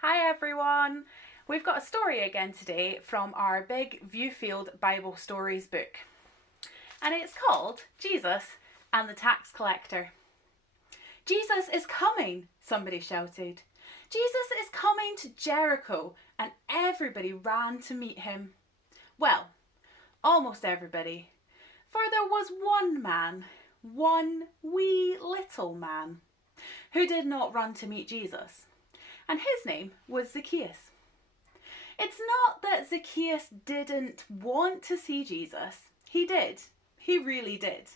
Hi everyone! We've got a story again today from our Big Viewfield Bible Stories book. And it's called Jesus and the Tax Collector. Jesus is coming, somebody shouted. Jesus is coming to Jericho, and everybody ran to meet him. Well, almost everybody. For there was one man, one wee little man, who did not run to meet Jesus. And his name was Zacchaeus. It's not that Zacchaeus didn't want to see Jesus. He did. He really did.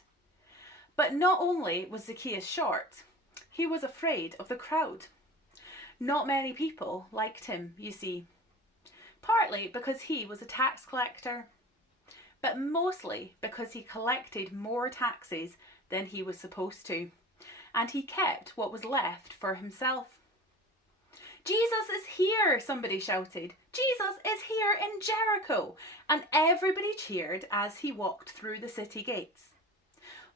But not only was Zacchaeus short, he was afraid of the crowd. Not many people liked him, you see. Partly because he was a tax collector, but mostly because he collected more taxes than he was supposed to, and he kept what was left for himself. Jesus is here, somebody shouted. Jesus is here in Jericho. And everybody cheered as he walked through the city gates.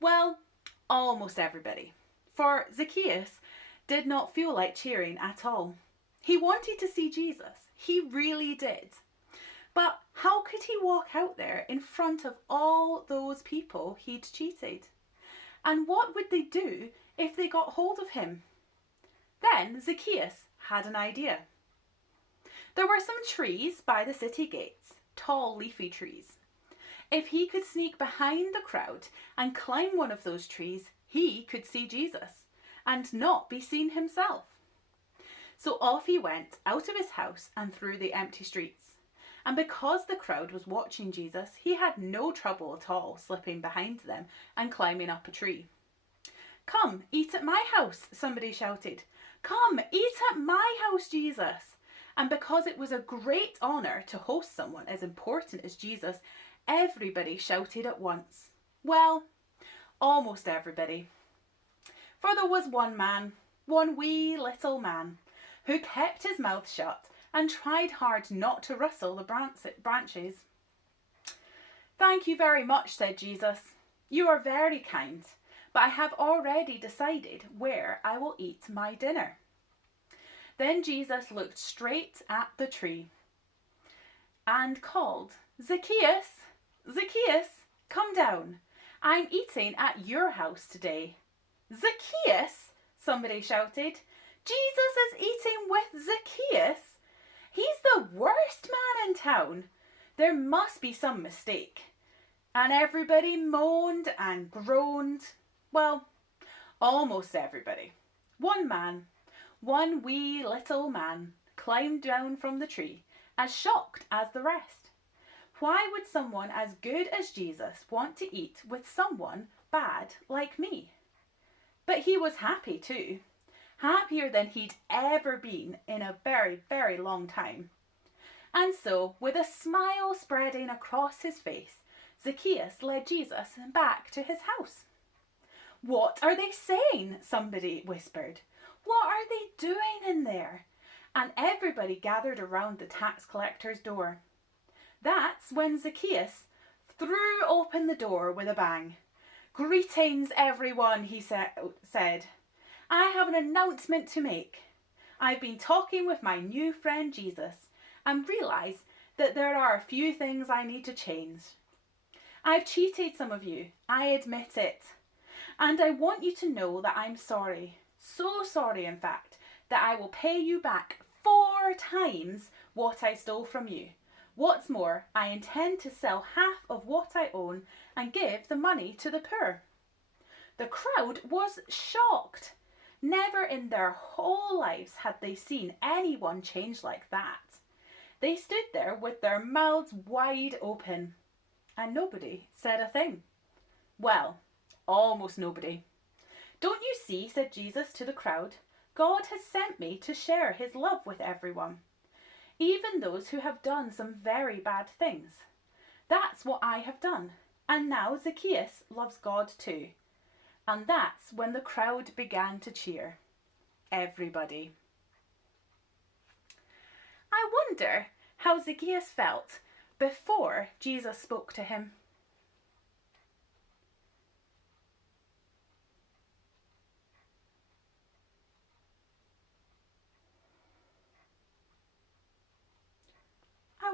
Well, almost everybody. For Zacchaeus did not feel like cheering at all. He wanted to see Jesus. He really did. But how could he walk out there in front of all those people he'd cheated? And what would they do if they got hold of him? Then Zacchaeus had an idea. There were some trees by the city gates, tall leafy trees. If he could sneak behind the crowd and climb one of those trees, he could see Jesus and not be seen himself. So off he went out of his house and through the empty streets. And because the crowd was watching Jesus, he had no trouble at all slipping behind them and climbing up a tree. "Come, eat at my house," somebody shouted. "Come, eat at my house, Jesus." And because it was a great honour to host someone as important as Jesus, everybody shouted at once. Well, almost everybody. For there was one man, one wee little man, who kept his mouth shut and tried hard not to rustle the branches. "Thank you very much," said Jesus. "You are very kind. But I have already decided where I will eat my dinner." Then Jesus looked straight at the tree and called, "Zacchaeus, Zacchaeus, come down. I'm eating at your house today." "Zacchaeus?" somebody shouted. "Jesus is eating with Zacchaeus? He's the worst man in town. There must be some mistake." And everybody moaned and groaned. Well, almost everybody. One man, one wee little man, climbed down from the tree, as shocked as the rest. Why would someone as good as Jesus want to eat with someone bad like me? But he was happy too. Happier than he'd ever been in a very, very long time. And so, with a smile spreading across his face, Zacchaeus led Jesus back to his house. "What are they saying?" somebody whispered. "What are they doing in there?" And everybody gathered around the tax collector's door. That's when Zacchaeus threw open the door with a bang. "Greetings, everyone," he said. "I have an announcement to make. I've been talking with my new friend Jesus and realised that there are a few things I need to change. I've cheated some of you, I admit it. And I want you to know that I'm sorry, so sorry in fact, that I will pay you back 4 times what I stole from you. What's more, I intend to sell half of what I own and give the money to the poor." The crowd was shocked. Never in their whole lives had they seen anyone change like that. They stood there with their mouths wide open, and nobody said a thing. Well, almost nobody. "Don't you see," said Jesus to the crowd, "God has sent me to share his love with everyone, even those who have done some very bad things. That's what I have done. And now Zacchaeus loves God too." And that's when the crowd began to cheer. Everybody. I wonder how Zacchaeus felt before Jesus spoke to him.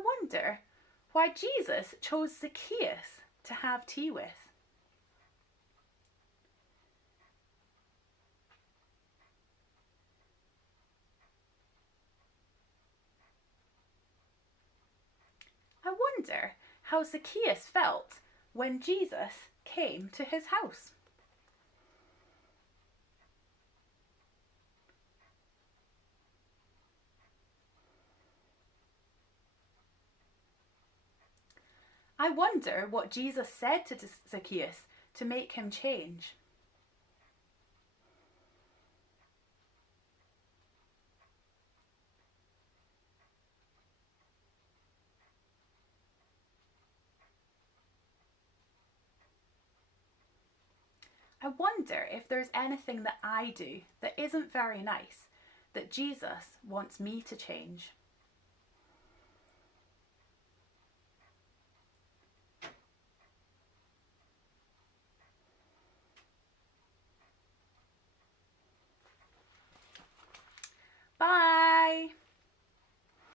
wonder why Jesus chose Zacchaeus to have tea with. I wonder how Zacchaeus felt when Jesus came to his house. I wonder what Jesus said to Zacchaeus to make him change. I wonder if there's anything that I do that isn't very nice that Jesus wants me to change.